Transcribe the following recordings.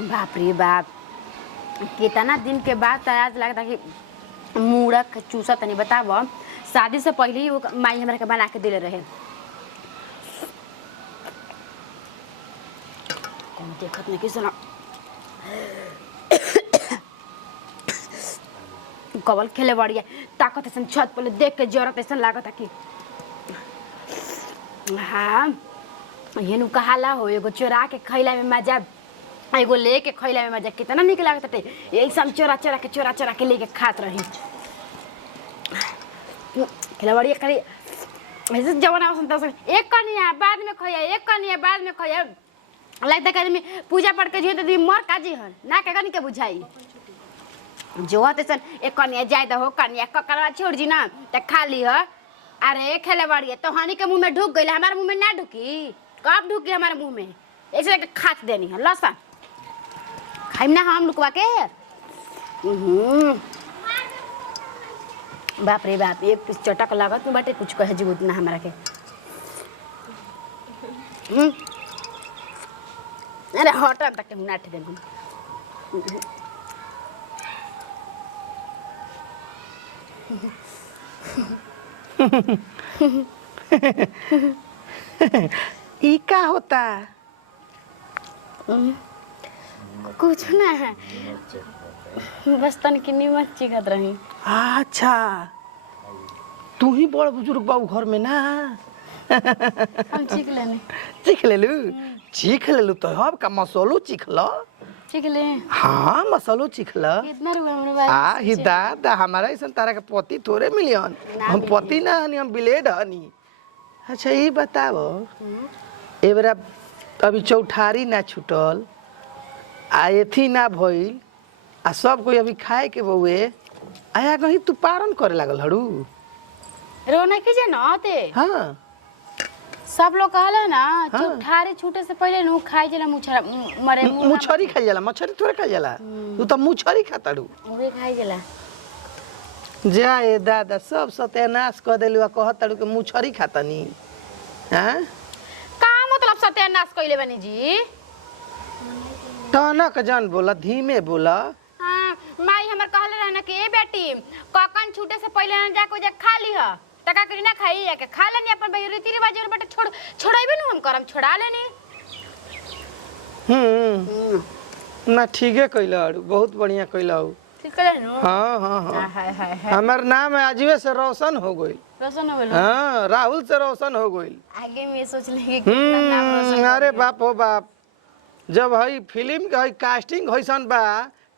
बाप रे बाप, कितना दिन के बाद आज लगता कि मुड़क चूसा तनी बताब। शादी से पहले ही वो माई हमरा के बना के दिले रहे। कौन देखत नहीं किस ना कवल खेले बढ़िया ताकत ऐसा छत पर देख के जरूरत ऐसा लागत कि हाँ ये नु कहाला हो एगो चोरा के खैला में मजा, एगो लेके खैला में मजा कितना निक लागत है। एक सम चोरा चोरा के लेके खात रही खिलवाड़ी खाली ऐसे जवाना एक कनिया बाद में खैया, एक कनिया बाद में खैया। लगता है आदमी पूजा पढ़ के जो तो मर काजी हन ना के कनी के बुझाई जो तैसन एक कनिया जाए हो कनिया ककड़वा छोड़ जी ना तो खा ली ह। अरे खेले बाड़ी तो हनी के मुंह में ढुक गई, हमारे मुंह में ना ढुकी, कब ढुकी हमारे मुंह में? ऐसे खात देनी है लसन खाइम ना हम लुकवा के। बाप रे बाप, एक पीस चटक लागत में बाटे कुछ कहे जीवत ना हमारा के। अरे हटा तक नाट दे ई का होता? कुछ ना है, बस तन की नीमच चिकत रही। अच्छा तू ही बड़ बुजुर्ग बाबू घर में ना? हम चीख लेने चीख ले लू तो अब का मसालो चीख लो। चीख ले हाँ मसालो चीख लो। कितना रुपया हमरे बारे ही दादा हमारा ऐसा तारा के पति थोड़े मिलियन, हम पति ना हनी, हम ब्लेड हनी। अच्छा ये बताओ ए बेरा अभी चौठारी ना छूटल आ एथी ना भइल आ सब कोई अभी खाए के बउए आया कहीं तू पारण करे लागल हड़ू? रोना कीजिए ना आते। हाँ सब लोग कहले ना चौठारी छूटे से पहले नु खाई जला मुछरा मरे मुछरी खाई जाला, मछरी थोड़े खाई जाला, तू तो मुछरी खाता रू। ओए खाई जला जाए दादा सब सत्यानाश कर देलू, कहताड़ू के मुछरी खातनी। हैं का मतलब सत्यानाश कइले बनी जी? टनक जान बोला, धीमे बोला। हां माई हमर कहले रहे ना कि ए बेटी ककन छूटे से पहले ना जाके जा खा ली ह टका करी ना खाई या के खा लेनी अपन रीति रिवाज और बेटा छोड़ाइबे न हम करम छोड़ा लेनी। ना ठीके कइलू, बहुत बढ़िया कइलू। ठीक है नु? हां हाय हमर नाम आजवे से रोशन हो गइल। रोशन हो गइल? हां राहुल से रोशन हो गइल। आगे में सोच ले कि कितना नाम रोशन। अरे बाप हो बाप, जब हई फिल्म के हई कास्टिंग होइसन बा,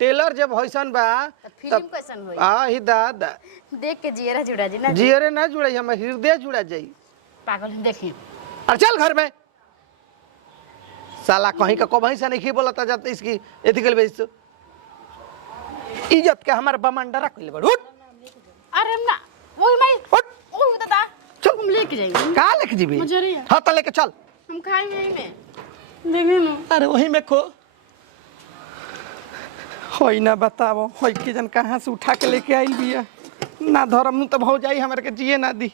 टेलर जब होइसन बा फिल्म कैसन होई? ही दादा देख के जियरा जुड़ा जी ना। जियरे ना जुड़ाई, हम हृदय जुड़ा जाई। पागल देखी और चल घर में साला कहीं का कहीं से नहीं बोलता जाता इसकी एथिकल बेइज्जत इज्जत के हमारे बमंडरा कइले बड़। उठ अरे ना ओए माई उठ ओए दादा चल हम लेके जाएंगे। का लेके जीबी? मुझे हां तो लेके चल, हम खाएंगे यहीं में देखे ना। अरे वही में खो होई ना बताओ होई के जन कहां से उठा के लेके आइल बिया ना धर्म तो भौ जाई हमरा के जिए ना दी।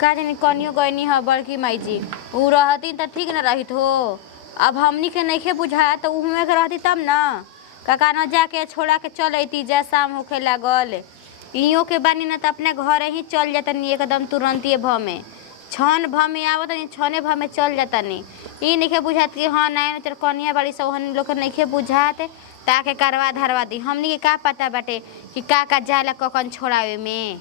का जानी कनियो गइनी ह बड़की माई जी, उ रहती त ठीक न रहित हो। अब हमनी के नइखे बुझा तो उहमे के रहती तब ना काका न जाके छोड़ा के चल अइती जा शाम होखे लागल। इयो के बानी न त अपने घरे ही चल जातनी एकदम तुरंतिए भमे छन भमे आवतनी छने भमे चल जातनी। ई नइखे बुझात कि हां ना तेरे कनिया बाड़ी सब हन लोग नइखे बुझात ताके करवा धरवा दी। हमनी के का पता बाटे कि का जाला ककन छोड़ावे में?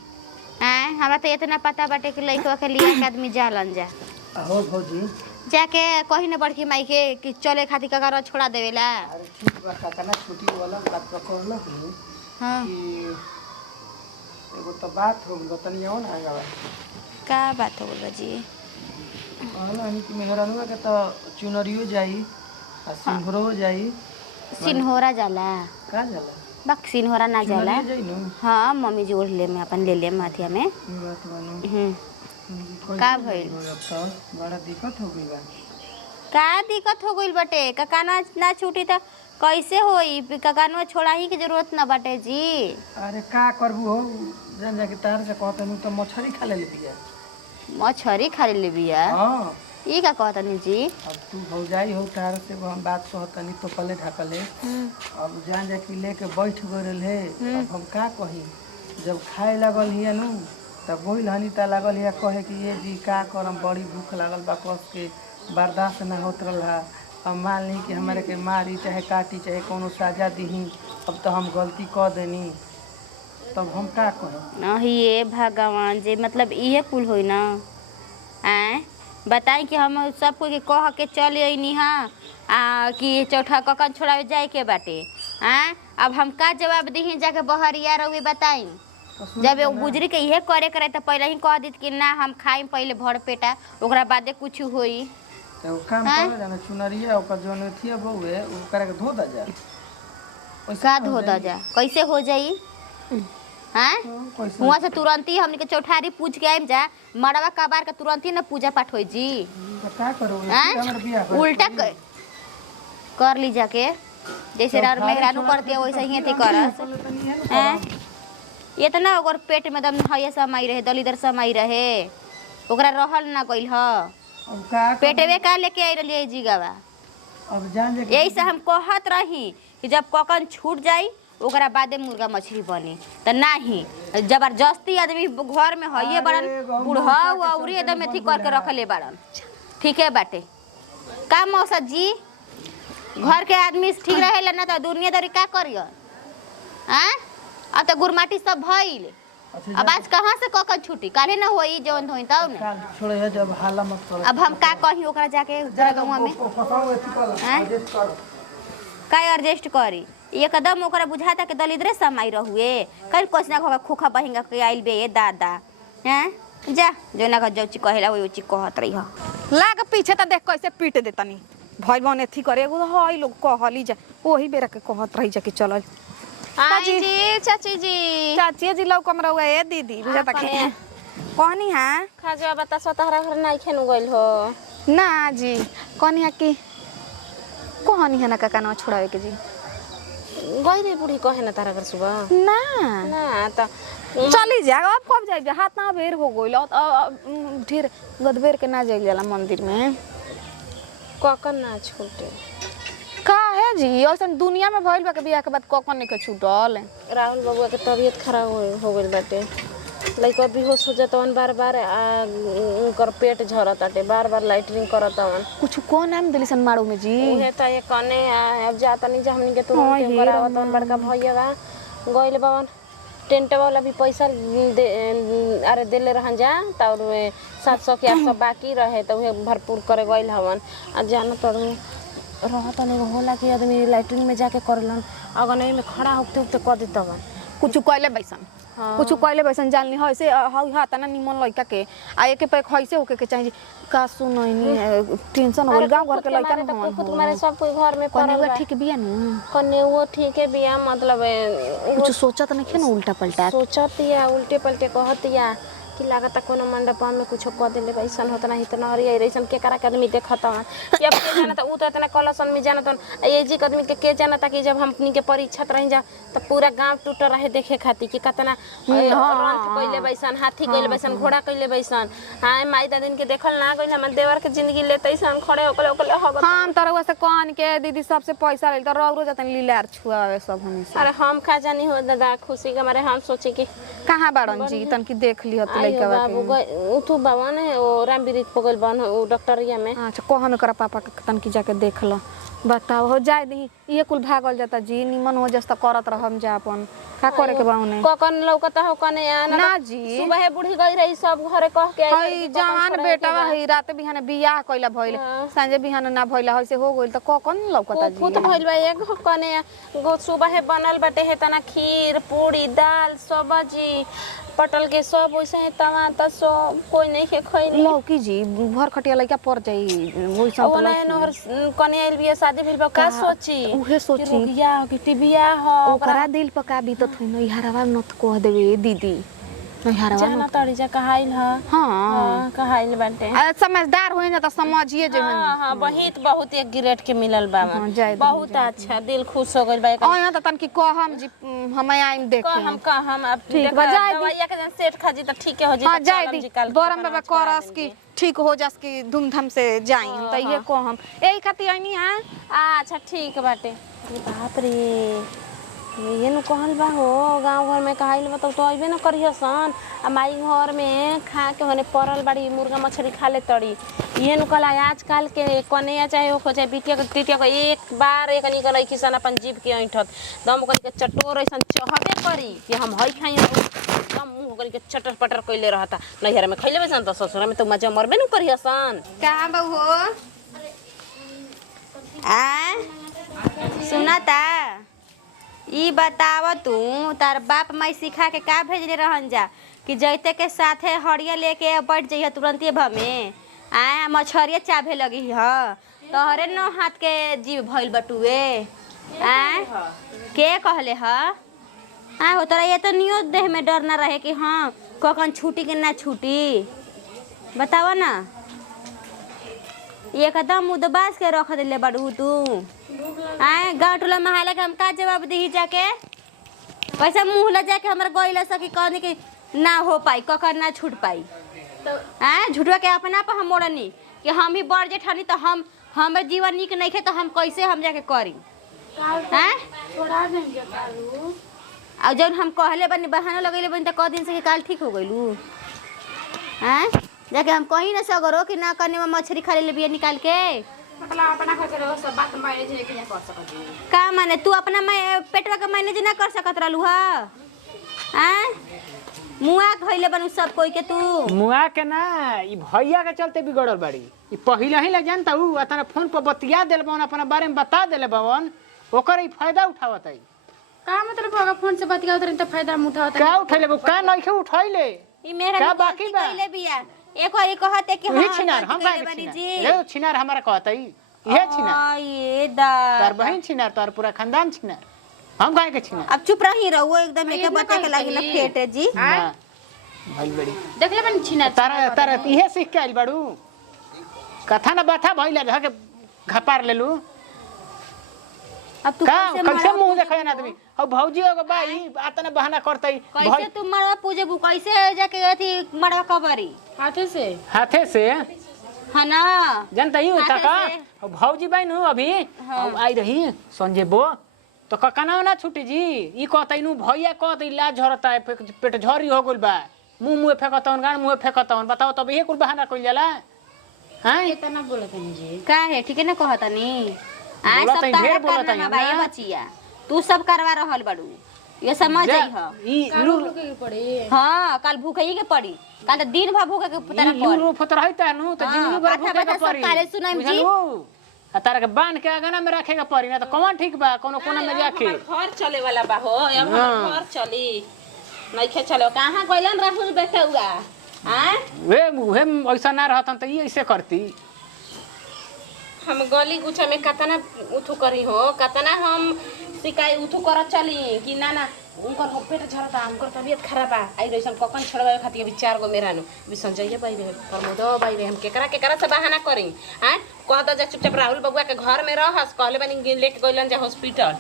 हैं हमरा तो इतना पता बाटे कि लइकवा के लिए एक आदमी जालन जा। हो भौजी जाके कही न बड़की माई के कि चले खातिर ककरा छोड़ा देवेला। अरे ठीक बा काका ना छुट्टी वाला बात पकड़ल हूं। हां कि एगो तो बात हो गइल तनी आओ ना आगा। का बात हो गइल जी? कहला हनी कि मेहरानुआ के तो चुनरियो जाई आ सिंघरो जाई। सिन्होरा जाला का जाला? बक सिन्होरा ना जाला। चुनरियो जाई नु। हां मम्मी जी ओढ़ ले में अपन ले ले माथिया में। ई बात बानू का भइल? बड़ा दिक्कत हो गई बा। का दिक्कत हो गइल बाटे? ककाना ना छूटी त कैसे होई? ककानो छोड़ा ही के जरूरत ना बाटे जी। अरे का करबू हो जन जाके तार से कहत नु तो मछरी खा ले बिया। मछरी खा ले बिया। हां ई का कहतनी जी? अब तू भौजाई हो तार से वो हम बात कहतनी तो पले ढकले अब जान जा कि लेके बैठ गरल है। अब हम का कही जब खाए लगल हिया नु तब बोल हनी ता लागल हिया कहे कि ये जी का करम बड़ी भूख लागल बा कस के बर्दाश्त ना होत रहा। अब मान ली कि हमारे के मारी चाहे काटी चाहे कोनो सजा दीही अब तो हम गलती कर देनी तब हम का कही। नहीं ये भगवान जी मतलब इहे कुल होई ना। आए बताई कि हम सब कोई के कह के चले अइनी हाँ कि चौथा ककन छोड़ावे जाए के बाटे। आए अब हम का जवाब दीही जाके बहरिया रहुए बताई। जब वो गुजरी के इहे करे करे तो पहले ही कह दीत कि ना हम खाई पहले भर पेटा ओकरा बादे कुछ होई। तो काम करे जाना चुनरिया ओकर जोन थिया बहुए ओकरा के धो द जा। का धो द जा कैसे हो जाई? हाँ वहाँ से तुरंत ही हमने के चौठारी पूछ के आइम जा मड़वा कबार के तुरंत ही ना पूजा पाठ होई जी। का करो उल्टा कर ली जाके जैसे राउर मेहरानू करती है वैसे ही थी करस। ये तो ना ओकर पेट में दम हये समाई रहे दलिदर समाई रहे ओकरा रहल ना गइल ह पेटवे का लेके आई रही जी गवा। अब जान जा यही से हम कहत रही कि जब ककन छूट जाई ओकरा बादे मुर्गा मछली बनी तो नाही जबरदस्ती आदमी घर में हइये बड़न बूढ़ा औरी एकदम एथी करके रखले बड़न। ठीक है बाटे का मौसा जी घर के आदमी ठीक रहेला ना तो दुनियादारी का करियो। हाँ अब तो गुरमाटी सब भइल अब आज कहाँ से ककन छुट्टी काले ना होई जवन होई तब ना छोड़े है जब हाला मत कर। अब हम का कही ओकरा जाके गांव में का एडजस्ट करी एकदम ओकरा बुझाता के दलिद्रे समाई रहुए कल कोसना होगा खोखा बहिंगा के आइल बे दादा। हैं जा जो ना जौची कहेला वो उची कहत रही ह लाग पीछे त देख कैसे पीट देतनी भई बने थी करे एगो हई लोग कहली जा ओही बेरा के कहत रही जा कि चल आई जी चाची जी चाची जी लोग कमरा हुआ ए दीदी बुझा तक कहनी हां खाजवा बता सतहरा घर नहीं खेनु गइल हो ना जी कहनी है कि कहनी है ना काका ना छोड़ावे के जी गई रे बूढ़ी कहे ना तारा घर सुबह ना ना त चली जा अब कब जाई जा हाथ ना बेर हो गइल ढेर गदबेर के ना जाइल जाला मंदिर में ककन ना छूटे का है जी ऐसन दुनिया में भइल बा के बियाह के बाद ककन नहीं के छूटल। राहुल बबुआ के तबीयत खराब हो गइल बाटे लइका बेहोश हो जातवन बार-बार उनकर पेट झरताटे बार-बार लाइटरिंग करतवन कुछ को नाम दिली सन मारू में जी उहे त ये कने अब जाता नहीं जा हमनी के तुरंत के करावतवन बड़का भैया बा गइल बावन टेंट वाला भी पैसा अरे देले रहन जा त 700 के 800 बाकी रहे त उहे भरपूर करे गइल हवन आ जान त रहत नहीं होला कि आदमी लाइटरिंग में जाके करलन अगर नहीं में खड़ा होते कर देतवन कुछ कहले बैसन कुछ कहले बैसन जानली है से हई हाथ ना निमन लइका के आ एके पे खइसे होके के चाहिए का सुनैनी टेंशन हो गांव घर के लइका न हो खुद तुम्हारे सब कोई घर में कने ठीक बिया न कने वो ठीक है बिया मतलब कुछ सोचत नहीं के न उल्टा पलटा सोचतिया उल्टे पलटे कहतिया कि लागत कोनो मंडप में कुछ क देले बैसन होत नहीं त नहरी रहीसन के करा के आदमी देखत हन या के जाना त उ त इतना कलसन में जानत हन ये जी आदमी के जानता कि जब हमनी के परीक्षा रही जा त पूरा गांव टूट रहे देखे खाती कि कितना रंथ कइले बैसन हाथी कइले बैसन घोड़ा कइले बैसन हां माई दादिन के देखल ना गइल हमन देवर के जिंदगी लेतैसन खड़े ओकले ओकले हगत हम तरवा से कान के दीदी सबसे पैसा लेल त रौरो जतन लीलार छुआवे सब हनी से अरे हम का जानी हो दादा खुशी के मारे हम सोचे कि कहां बाड़न जी तन की देख ली हत लइका बाबू उठू बावन है वो रामवीर पगल बन वो डॉक्टरिया में अच्छा को हम करा पापा के तन की जाके देख ल बताओ हो जाए दी ये कुल भागल जाता जी निमन हो जस्ता करत रहम जा अपन का करे के बाउने ककन लौकता हो कने ना जी सुबह बुढ़ी गई रही सब घरे कह के हई जवान बेटा हई रात बिहान बियाह कइला भइल सांझे बिहान ना भइला हई से हो गइल त ककन लौकता जी खुद भइल बा एक कने सुबह बनल बाटे है तना खीर पूरी दाल सब्जी पटल के सब वैसे है तवा त सब कोई नहीं के खइली लौकी जी भर खटिया लइका पर जाई वैसा ओ ना नहर कने आइल बिया शादी भइल बा का सोची उहे सोची रोगिया कि टिबिया हो ओकरा दिल पका भी तो थई नहीं हरवा नत कह देवे दीदी नैहरवा जाना तड़ी जा कहाइल ह हाँ कहाइल बाटे समझदार होई ना तो समझिए जे हाँ बहुत एक ग्रेड के मिलल बा हाँ, जाए दे, बहुत अच्छा दिल खुश हो गइल बा ओ यहाँ तो तनकी कहम जी हम आइम देखे हम अब ठीक बा, जाए दी। दवाइया के जन सेट खा जी त ठीक हो जी हाँ त जाए चलम दी जी कल बरम बाबा करस की ठीक हो जास की धूमधाम से जाई हम त ये कहम एही खातिर आइनी हां अच्छा ठीक बाटे अरे बाप रे ये नु कहल बा हो गांव घर में कहाइल बा तो अइबे न करियसन आ माई घर में खा के होने परल बाड़ी मुर्गा मछली खा ले तड़ी ये नु कहला आजकल के कन्या चाहे हो चाहे बिटिया के टिटिया को एक बार एक नी गलई किसान अपन जीव के ऐठत दम करी के चटोर ऐसन चहबे करी कि हम हई खाई दम मुंह करी के चटर पटर कइले रहता नैहर में खइले बेसन त ससुर में तो मजा मरबे न करियसन कहाँ बहू हो आ सुनाता ई बताव तू तार बाप माई सिखा के का भेजले रहन जा कि जैते के साथे हड़िया लेके बैठ जइह तुरंते भमे आ मछरिया चाभे लगी ह तोहरे न हाथ के जीव भइल बटुए आ के कहले ह आ हो तोरा ये तो नियो देह में डर ना रहे कि हाँ कखन छूटी कि ना छूटी बतावा ना एकदम उदबास के रख दिले बड़ू तू आए गाँव टोला महाला के हम का जवाब दी जाके पैसा मुँह ला जाके हमारे गइला सकी कहनी कि ना हो पाई ककर ना छूट पाई आए झूठवा के अपना पर हम मोड़नी कि हम ही बढ़ जेठानी तो हम हमर जीवन निक नहीं खे तो हम कैसे हम जाके करी हैं और जब हम कहले बनी बहाना लगैले बनी तो कह दिन से कि काल ठीक हो गइलू हैं जाके हम कहीं ना सगरो कि ना करने में मछली खा ले बिया निकाल के मतलब अपना खातिर सब बात मैनेज नहीं कर सकत का माने तू अपना पेटवा के मैनेज ना कर सकत रहलू हा हैं मुआ खइले बनू सब कोई के तू मुआ के ना ई भैया के चलते बिगड़ल बाड़ी ई पहिले ही ले जानता हूँ अतना फोन पर बतिया देल बवन अपना बारे में बता देले बवन ओकर ई फायदा उठावत है का मतलब होगा फोन से बतिया उतरे तो फायदा उठावत का उठैले बो का नइखे उठैले ई मेरा का का बाकी बाकी बा? कइले बिया एक और कहते कि तू हां ही छिनार हम का बनी छिनार जी ले छिनार हमारा कहतई ये छिनार ये दा तार बहन छिनार तार पूरा खानदान छिनार हम काहे के छिनार अब चुप रही रहो एकदम एक बता के लागी ना फेटे जी ना भइल बड़ी देख ले बन छिना तारा तारा इहे सीख के आइल बाड़ू कथा ना बाथा भइल धके घपार लेलू अब तू का कैसे कैसे मरवा मुंह देखाय ना आदमी अब भौजी एगो बाई आतने बहाना करतई कैसे तू मरवा पूजे बु कैसे जाके अथी मरवा कबरी हाथे से हाथे से है ना जानता ही होता हाथे का से। अब भौजी बहन हूँ अभी अब आई रही संजय बो तो ककना ना छूटी जी ई कहतई नु भैया कहतई लाज झरता है पेट झरी हो गइल बा मुंह फेंकतवन गान मुंह फेंकतवन बताओ तब इहे कुल बहाना कइल जाला हैं इतना बोलत है जी का है ठीक है ना कहतनी आज बोलत सब हई, तारा ढेर बोलत करना हई भाई हमरा। बचिया तू सब करवा रहल बड़ू ये समझ जा, आई ह ई लूर के पड़ी हां कल भूखे के पड़ी कल तो दिन भर भूखे के तरह लूर पड़ी रूप रहता नु तो हाँ, जिंदगी भर कथा भूखे बता के सब पड़ी काले सुनाइम जी। बुझलू? आ तारा के बांध के आगना में रखे के पड़ी ना तो कौन ठीक बा कोनो कोना में जाके घर चले वाला बा हो अब हमर घर चली नइखे चलो कहां गइलन राहुल बेटा हुआ हैं वे ऐसा ना रहतन तो ये ऐसे करती हम गली गुच्छा में कतना उठू करी हो कतना हम सिकाई उठू कर चली कि ना ना उनकर हो पेट झरता हमकर तबीयत खराब बा आई रहिसन ककन छोड़वावे खातिर अभी 4 गो मेरा नु अभी संजय बाई रे प्रमोदो बाई रे हम केकरा से बहाना करी हैं कह द जा चुपचाप राहुल बबुआ के घर में रहस कहले बनी लेके गइलन जा हॉस्पिटल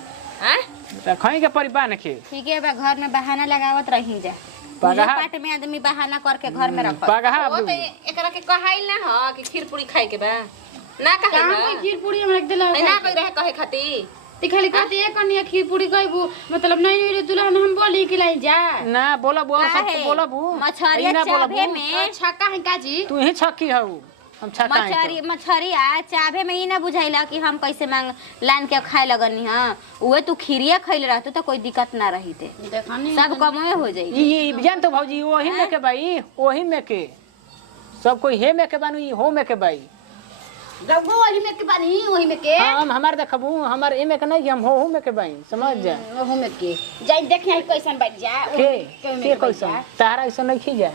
हैं तो खई के परी बान के ठीक है बा घर में बहाना लगावत रही जा पगहा- पूजा पाठ में आदमी बहाना करके घर में रखत पगहा ओ तो एकरा के कहाइल ना ह कि खीर पूरी खाए के बा ना कहे कहां कोई खीर पूरी हम रख देला ना कोई रहे कहे खातिर ती खाली कहती एक कनिया खीर पूरी कहबू मतलब नहीं रे दुल्हन हम बोली कि लाई जा ना बोला बोल सब काहे? बोलबू मछरिया ना चाभे बोलबू में छक्का है काजी तू ही छक्की हऊ हम छक्का हैं मछरिया चाभे में ई ना बुझाइला कि हम कैसे मांग लान के खाए लगनी हां उहे तू खीरिया खइले रहत तो कोई दिक्कत ना रहीते देखनी सब कमवे हो जाई ई जान तो भौजी ओही में के बाई ओही में के सब कोई हे में के बानू ई हो में के बाई रघु वही में के बानी वही में के हम हमार देखबू हमार ए में के नहीं हम हो में के बाई समझ जा वही में के जाई देखिए कैसन बैठ जा के के कैसन तारा ऐसा नहीं खी जा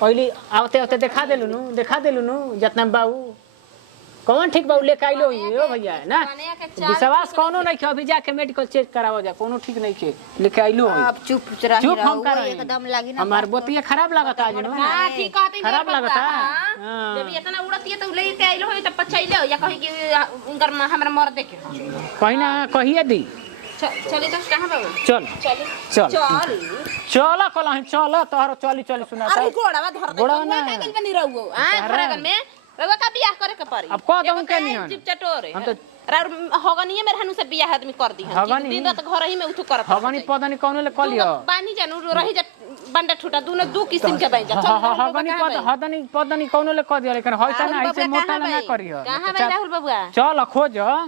पहले आवते आवते देखा देलू नु जितना बाऊ कौन ठीक बा लेके आइलो ये भैया ना विश्वास कोनो नहीं के अभी जाके मेडिकल चेक करावो जा कोनो ठीक नहीं के लेके आइलो आप चुप रही चुप हम कर एकदम लागी ना हमार बोतिया खराब लागता आज ना हां ठीक कहते खराब लगता जब इतना उड़ती है तो लेके आइलो हो तो पछैले हो या कहि कि इनकर हमरा मर देखे कहीं ना कहिए दी चली तो कहां बाबू चल चली चल चल चल कल हम चल तोहर चली चली सुनाता अरे घोड़ावा धर दे घोड़ावा ना। का गइल बनी रहू हां फरागन में रवा का बियाह करे के पड़ी अब कह दऊं के नियन जिप चटोरे हम तो हगनिए मेरे हनु से बियाह आदमी कर दी हगनी? दिन रात घर ही में उठू करत हगनी पता नहीं कौन ले कलियो बानी जानू रही जा बंडा ठूटा दोनों दू किस्म के बन जा हगनी पता नहीं कौन ले कह दिया लेकिन होइता ना ऐसे मोटा ना करियो कहां बे राहुल बबुआ चल खोज